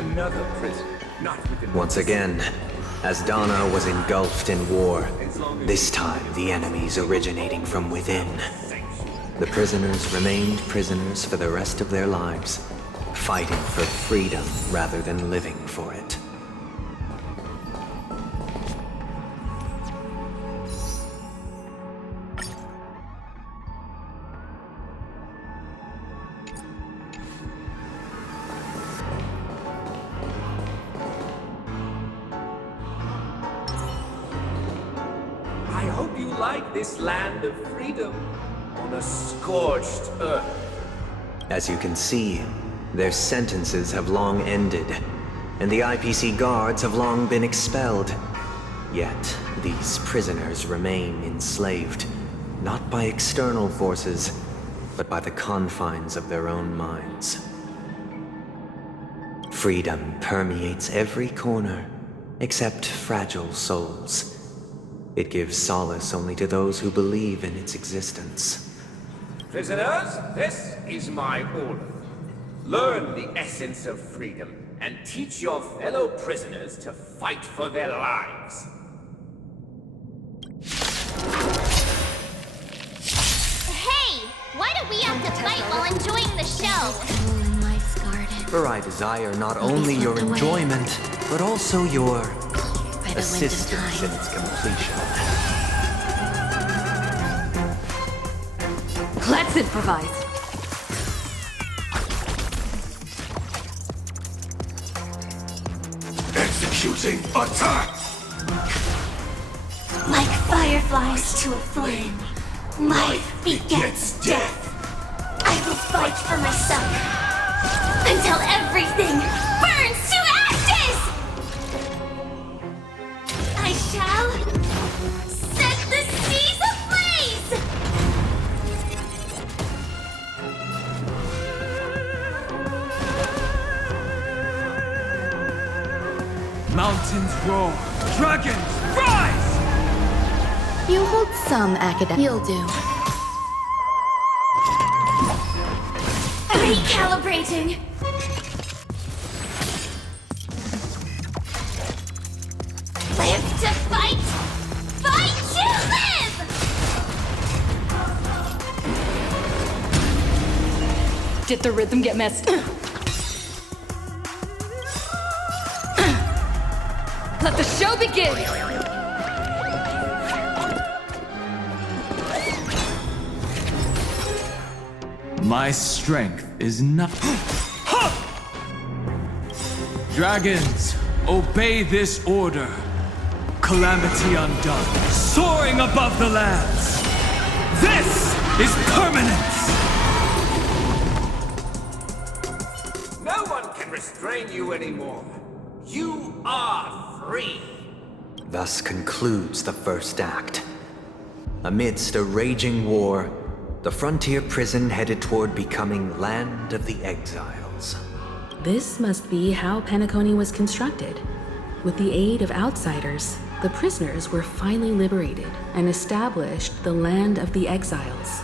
Another prison, not within. Once again, as Donna was engulfed in war, this time the enemies originating from within. The prisoners remained prisoners for the rest of their lives, fighting for freedom rather than living for it. I hope you like this land of freedom on a scorched earth. As you can see, their sentences have long ended, and the IPC guards have long been expelled. Yet, these prisoners remain enslaved, not by external forces, but by the confines of their own minds. Freedom permeates every corner, except fragile souls. It gives solace only to those who believe in its existence. Prisoners, this is my order. Learn the essence of freedom and teach your fellow prisoners to fight for their lives. Hey! Why do we have to fight while enjoying the show? For I desire not only your enjoyment, but also your assistance in its completion. Let's improvise. Executing attack! Like fireflies to a flame, life begets death. I will fight for myself until everything burns to ashes! I shall set the seas ablaze! Mountains roar, dragons rise! You hold some academic. You'll do. Recalibrating! Live to fight! Fight to live! Did the rhythm get messed? Let the show begin! My strength is nothing. Dragons, obey this order. Calamity undone, soaring above the lands. This is permanence! No one can restrain you anymore. You are free. Thus concludes the first act. Amidst a raging war, the frontier prison headed toward becoming Land of the Exiles. This must be how Penacony was constructed. With the aid of outsiders, the prisoners were finally liberated and established the Land of the Exiles.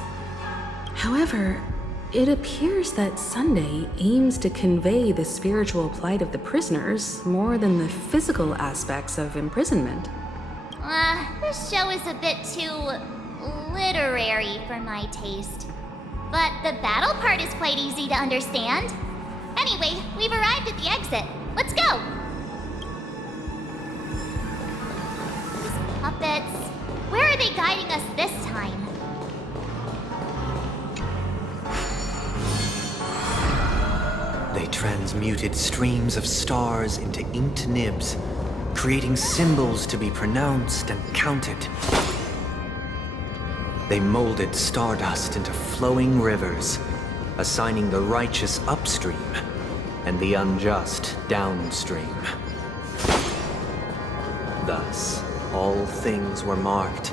However, it appears that Sunday aims to convey the spiritual plight of the prisoners more than the physical aspects of imprisonment. This show is a bit too literary for my taste. But the battle part is quite easy to understand. Anyway, we've arrived at the exit. Let's go! These puppets... Where are they guiding us this time? They transmuted streams of stars into inked nibs, creating symbols to be pronounced and counted. They molded stardust into flowing rivers, assigning the righteous upstream and the unjust downstream. Thus, all things were marked,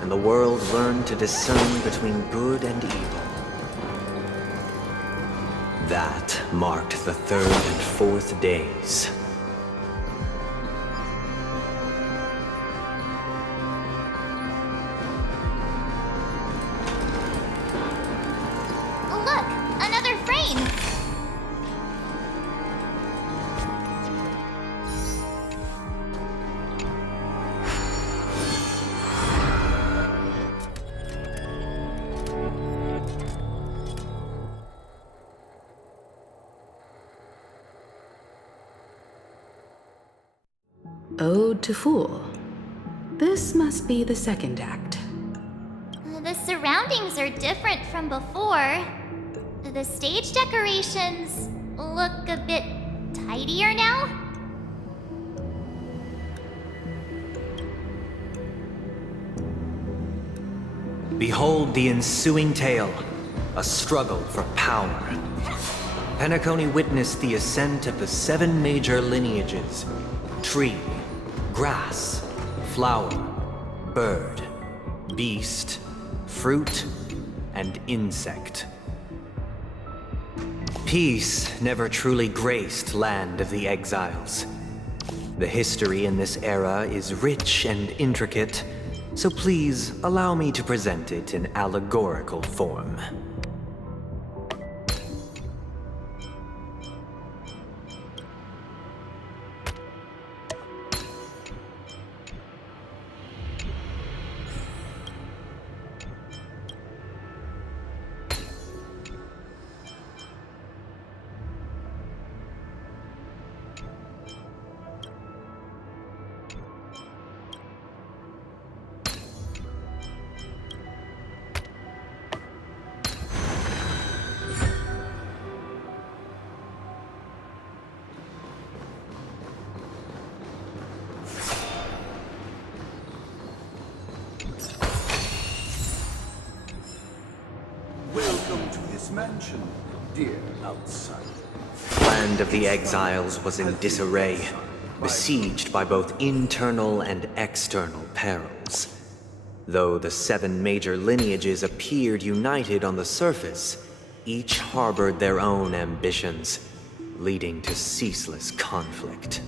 and the world learned to discern between good and evil. That marked the third and fourth days. Ode to Fool. This must be the second act. The surroundings are different from before. The stage decorations look a bit tidier now. Behold the ensuing tale, a struggle for power. Penacony witnessed the ascent of the 7 major lineages: tree, grass, flower, bird, beast, fruit, and insect. Peace never truly graced Land of the Exiles. The history in this era is rich and intricate, so please allow me to present it in allegorical form. Welcome to this mansion, dear outsider. Land of the Exiles was in disarray, besieged by both internal and external perils. Though the 7 major lineages appeared united on the surface, each harbored their own ambitions, leading to ceaseless conflict.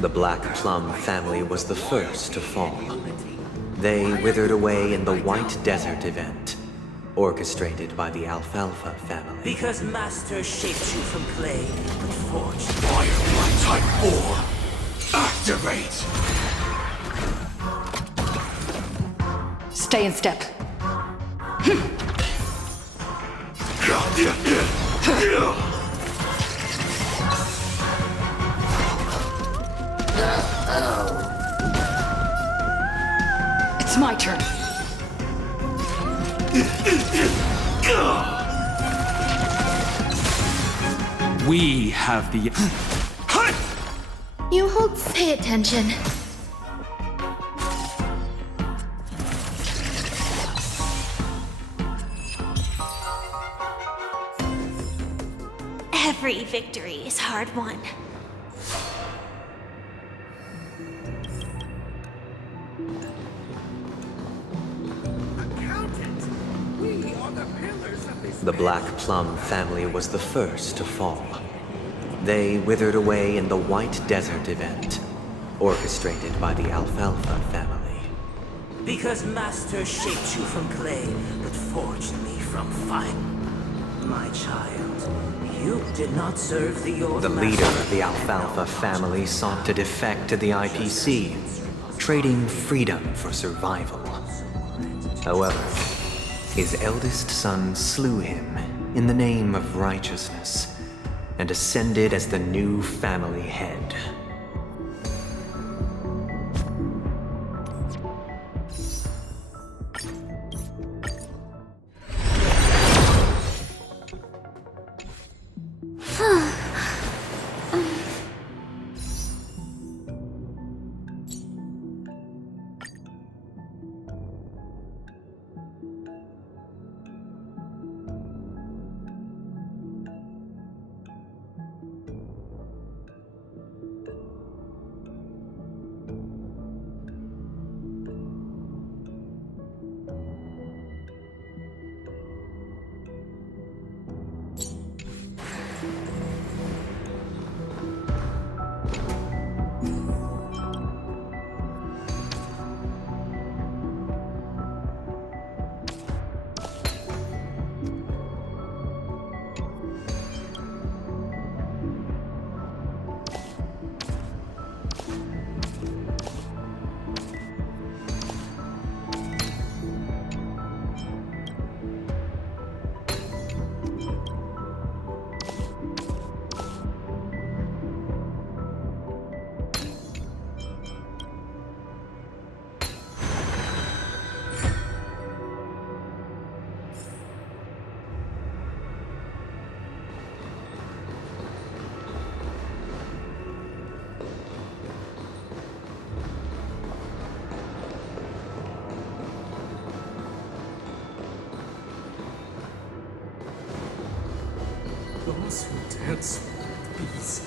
The Black Plum family was the first to fall. They withered away in the White Desert event, orchestrated by the Alfalfa family. Because Master shaped you from clay, but forged. Firefly Type 4! Activate! Stay in step. It's my turn. We have the... You hold. Pay attention. Every victory is hard won. The Black Plum family was the first to fall. They withered away in the White Desert event, orchestrated by the Alfalfa family. Because Master shaped you from clay, but forged me from fire. My child, you did not serve the old The leader master. of the Alfalfa family sought to defect to the IPC, trading freedom for survival. However, his eldest son slew him in the name of righteousness and ascended as the new family head. Those who dance with these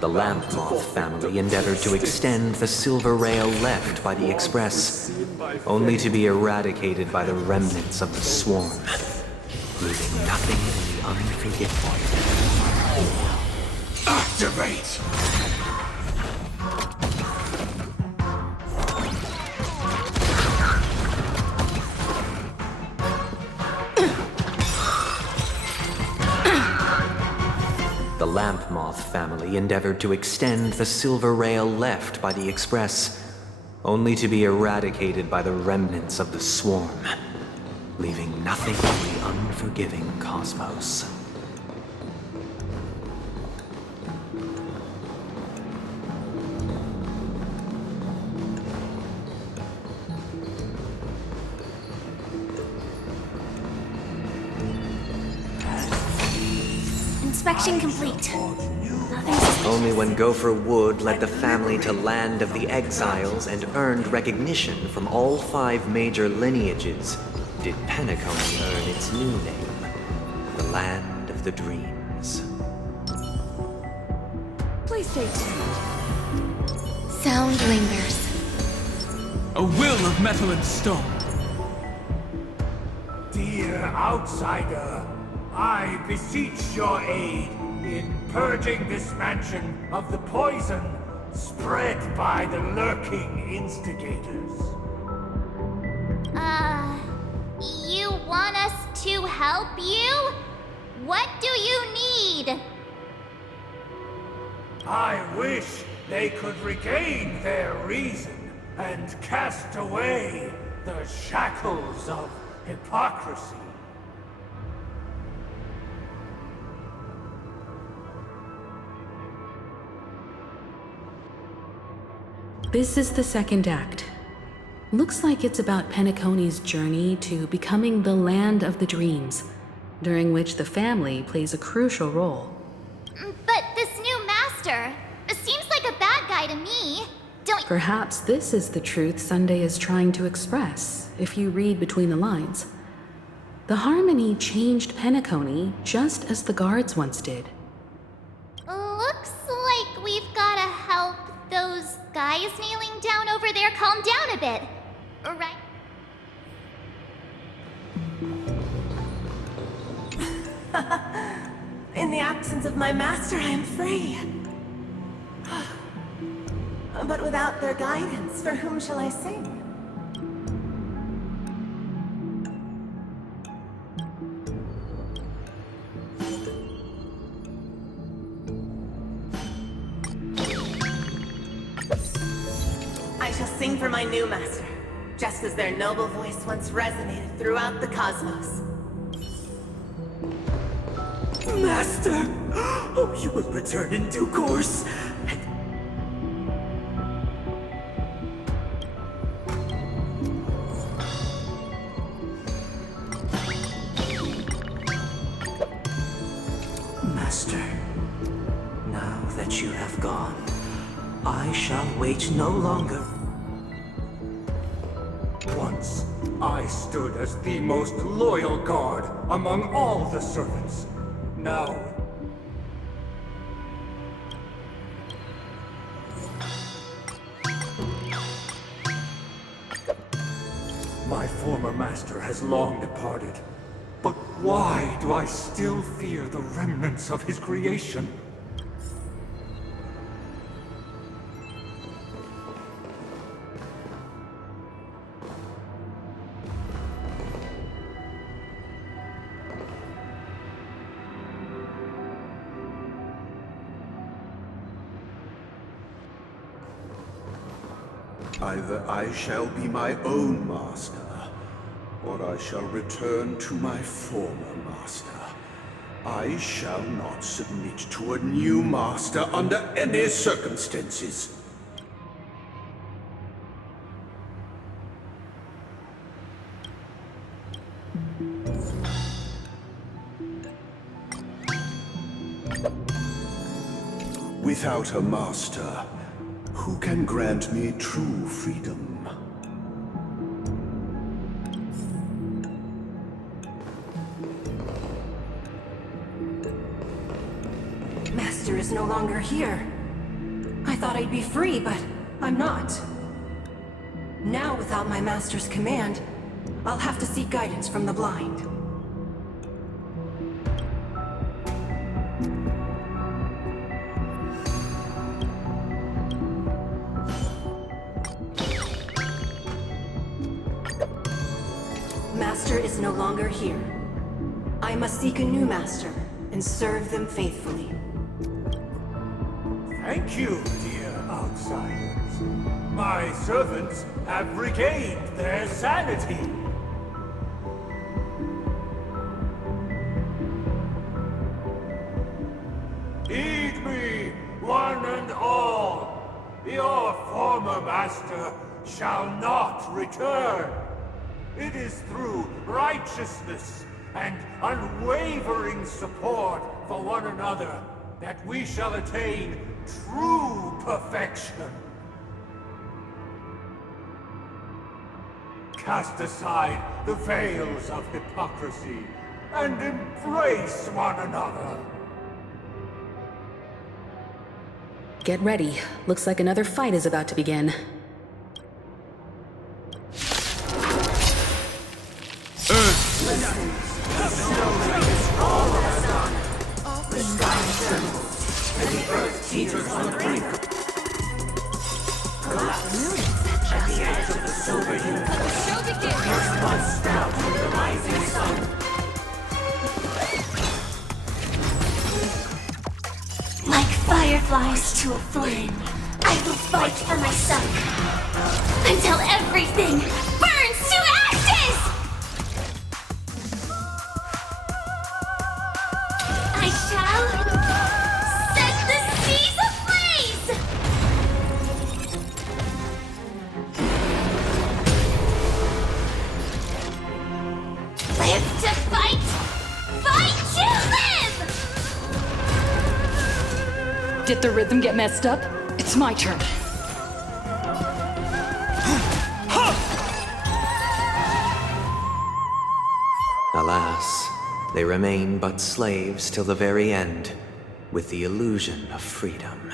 The Lamp Moth family endeavored to extend the silver rail left by the Express, only to be eradicated by the remnants of the swarm, leaving nothing in the unforgivable. activate! The Lamp Moth family endeavored to extend the silver rail left by the Express, only to be eradicated by the remnants of the swarm, leaving nothing in the unforgiving cosmos. Inspection complete. Only when Gopher Wood led the family to Land of the Exiles and earned recognition from all 5 major lineages did Penacony earn its new name, the Land of the Dreams. Please stay tuned. Sound lingers. A will of metal and stone. Dear outsider, I beseech your aid in purging this mansion of the poison spread by the lurking instigators. You want us to help you? What do you need? I wish they could regain their reason and cast away the shackles of hypocrisy. This is the second act. Looks like it's about Penacony's journey to becoming the Land of the Dreams, during which the family plays a crucial role. But this new master seems like a bad guy to me. Don't... Perhaps this is the truth Sunday is trying to express, if you read between the lines. The Harmony changed Penacony just as the guards once did. Looks like we've gotta help those guys kneeling down over there calm down a bit. Right? In the absence of my master, I am free. But without their guidance, for whom shall I sing? I shall sing for my new master, just as their noble voice once resonated throughout the cosmos. Master! Oh, you will return in due course. Master, now that you have gone, I shall wait no longer. Once, I stood as the most loyal guard among all the servants. Now... My former master has long departed. But why do I still fear the remnants of his creation? Either I shall be my own master, or I shall return to my former master. I shall not submit to a new master under any circumstances. Without a master, who can grant me true freedom? master is no longer here. I thought I'd be free, but I'm not. Now, without my master's command, I'll have to seek guidance from the blind. Master is no longer here. I must seek a new master and serve them faithfully. Thank you, dear outsiders. My servants have regained their sanity. Heed me, one and all. Your former master shall not return. It is through righteousness and unwavering support for one another that we shall attain true perfection. Cast aside the veils of hypocrisy and embrace one another. Get ready. Looks like another fight is about to begin. Teeters on the brink. Collapse. At the edge of the silver universe. First one sprout from the rising sun. Like fireflies to a flame, I will fight for my son until everything burns to ashes! I shall set the seas ablaze! Live to fight! Fight to live! Did the rhythm get messed up? It's my turn. Alas, they remain but slaves till the very end, with the illusion of freedom.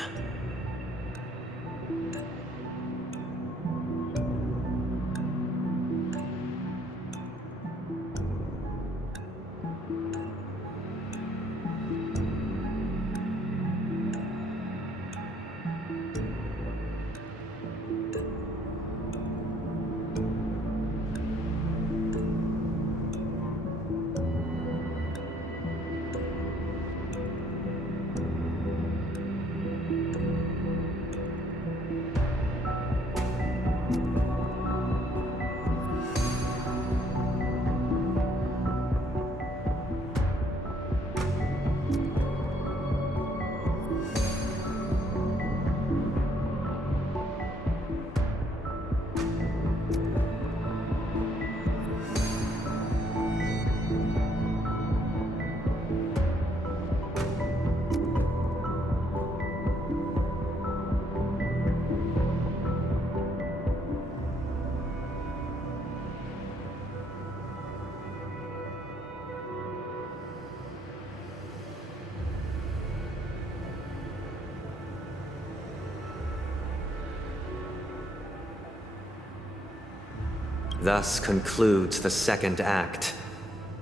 Thus concludes the second act.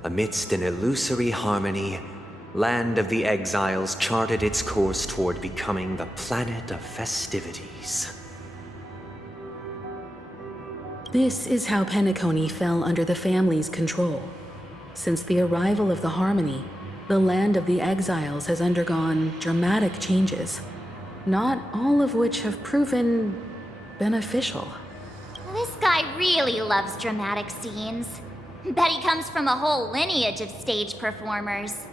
Amidst an illusory harmony, Land of the Exiles charted its course toward becoming the planet of festivities. This is how Penacony fell under the family's control. Since the arrival of the Harmony, the Land of the Exiles has undergone dramatic changes, not all of which have proven beneficial. This guy really loves dramatic scenes. Bet he comes from a whole lineage of stage performers.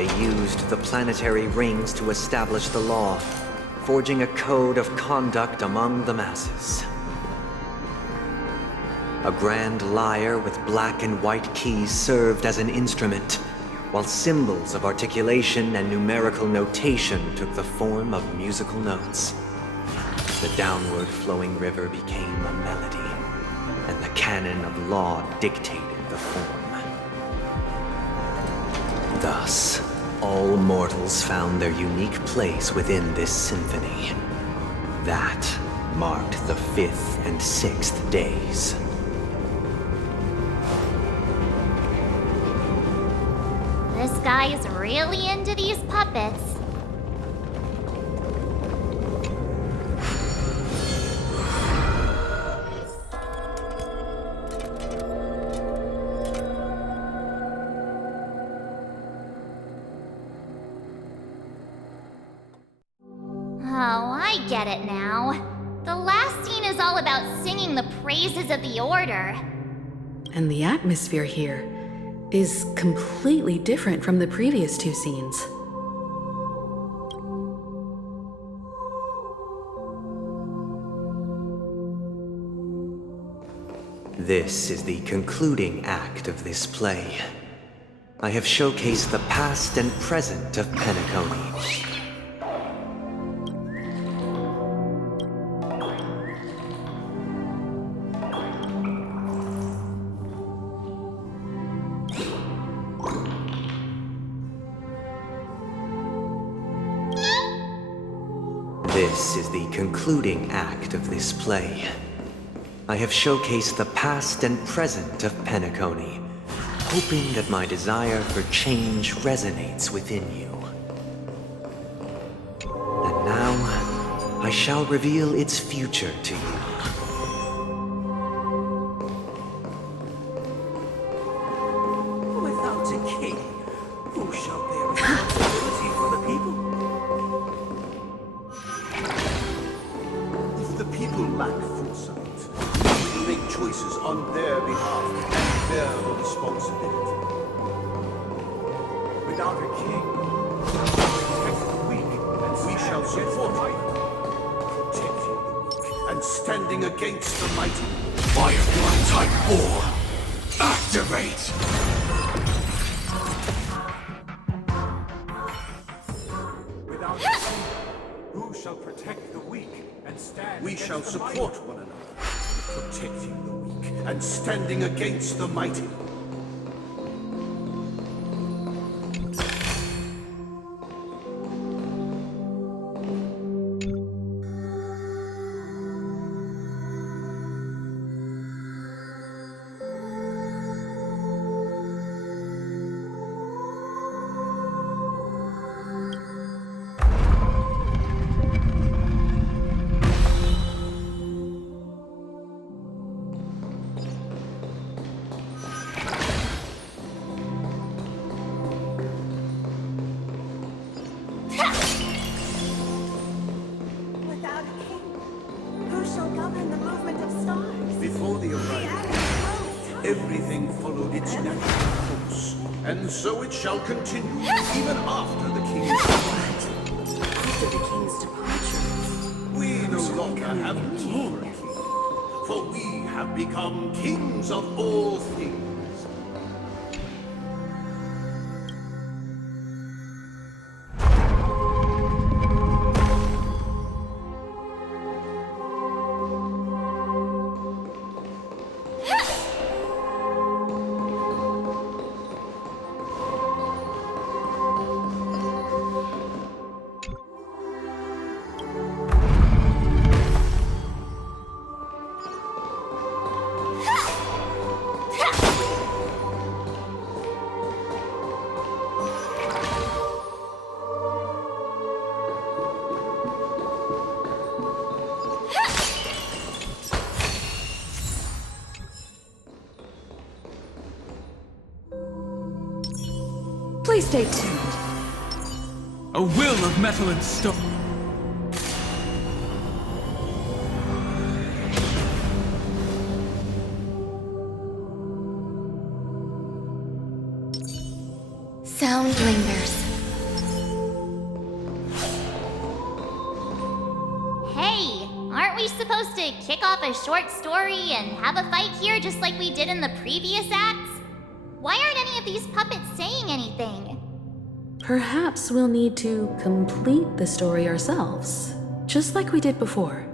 They used the planetary rings to establish the law, forging a code of conduct among the masses. A grand lyre with black and white keys served as an instrument, while symbols of articulation and numerical notation took the form of musical notes. The downward flowing river became a melody, and the canon of law dictated the form. Thus, all mortals found their unique place within this symphony. That marked the 5th and 6th days. This guy is really into these puppets. Oh, I get it now. The last scene is all about singing the praises of the Order. And the atmosphere here is completely different from the previous 2 scenes. This is the concluding act of this play. I have showcased the past and present of Penacony. This is the concluding act of this play. I have showcased the past and present of Penacony, hoping that my desire for change resonates within you. And now, I shall reveal its future to you. Without a king, who shall bear responsibility for the people? If the people lack foresight, we will make choices on their behalf and bear the responsibility. Without a king, protect the weak, and We shall support you, protecting the weak, and standing against the mighty. Firefly Type 4, activate! Without a king, who shall protect the weak and stand We against shall the support mighty? one another, protecting the weak, and standing against the mighty. Without a king, who shall govern the movement of stars? Before the arrival, everything followed its natural course, and so it shall continue even after the king's departure. After the king's departure, We no longer have need for a king, for we have become kings of all things. Please stay tuned. A will of metal and stone. Sound lingers. aren't we supposed to kick off a short story and have a fight here just like we did in the previous acts? Why aren't any of these puppets saying anything? Perhaps we'll need to complete the story ourselves, just like we did before.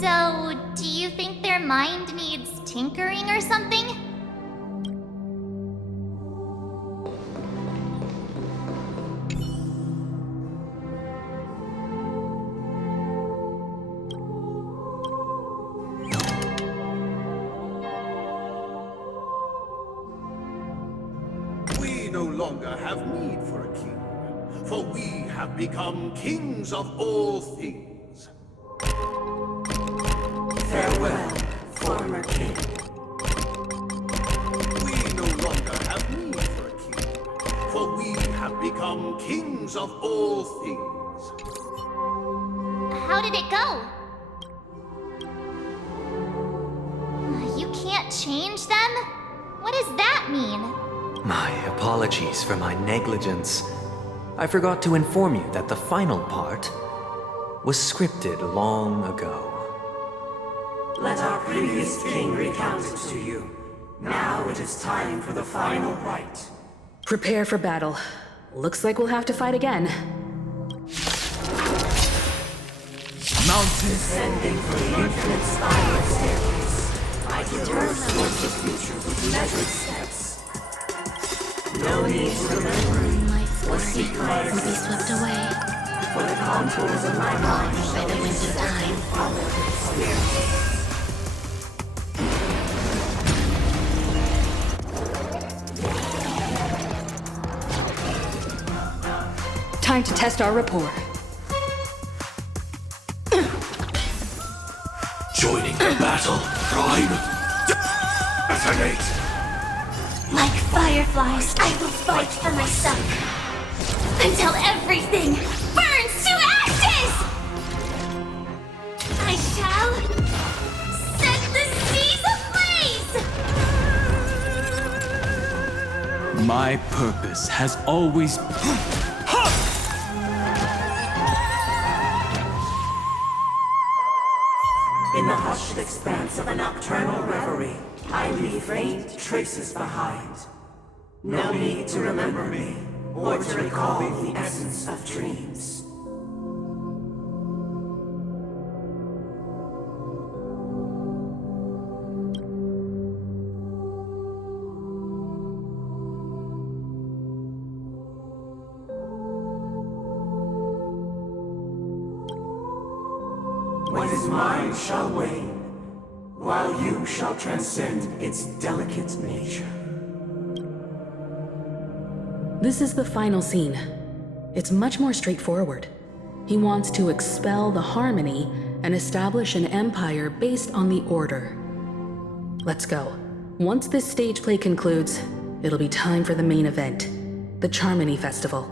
So, do you think their mind needs tinkering or something? We no longer have need for a king, for we have become kings of all things. Farewell, former king. We no longer have need for a king, for we have become kings of all things. How did it go? You can't change them? What does that mean? My apologies for my negligence. I forgot to inform you that the final part was scripted long ago. Let our previous king recount it to you. Now it is time for the final rite. Prepare for battle. Looks like we'll have to fight again. Mounted. Descending from the infinite spiral staircase, I traverse towards the future with measured steps. No need to remember or seek my Will be swept away for the contours of my mind by the winds of time. follow the spirit. Time to test our rapport. Joining the battle, Prime. Detonate! Like fireflies, I will fight for myself. Until everything burns to ashes! I shall set the seas ablaze! My purpose has always... In the hushed expanse of a nocturnal reverie, I leave faint traces behind. No need to remember me, or to recall the essence of dreams. What is mine shall wane, while you shall transcend its delicate nature. This is the final scene. It's much more straightforward. He wants to expel the harmony and establish an empire based on the order. Let's go. Once this stage play concludes, it'll be time for the main event, the Charmony Festival.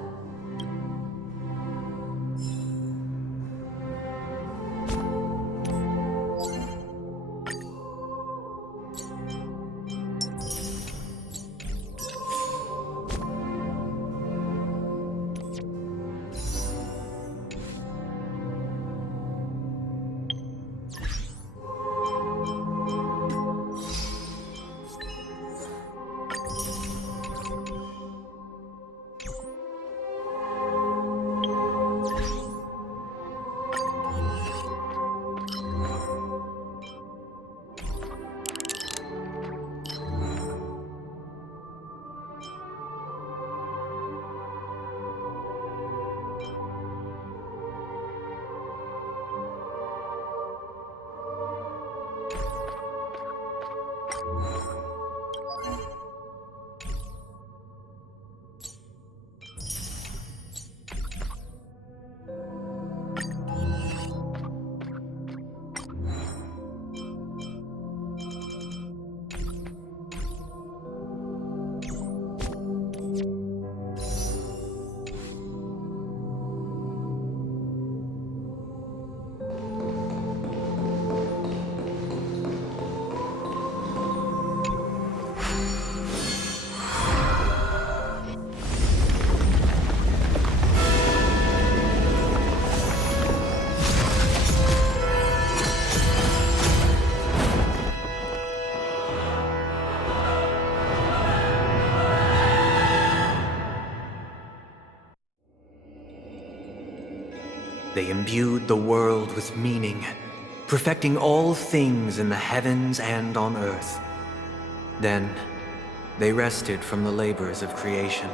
They imbued the world with meaning, perfecting all things in the heavens and on earth. Then, they rested from the labors of creation.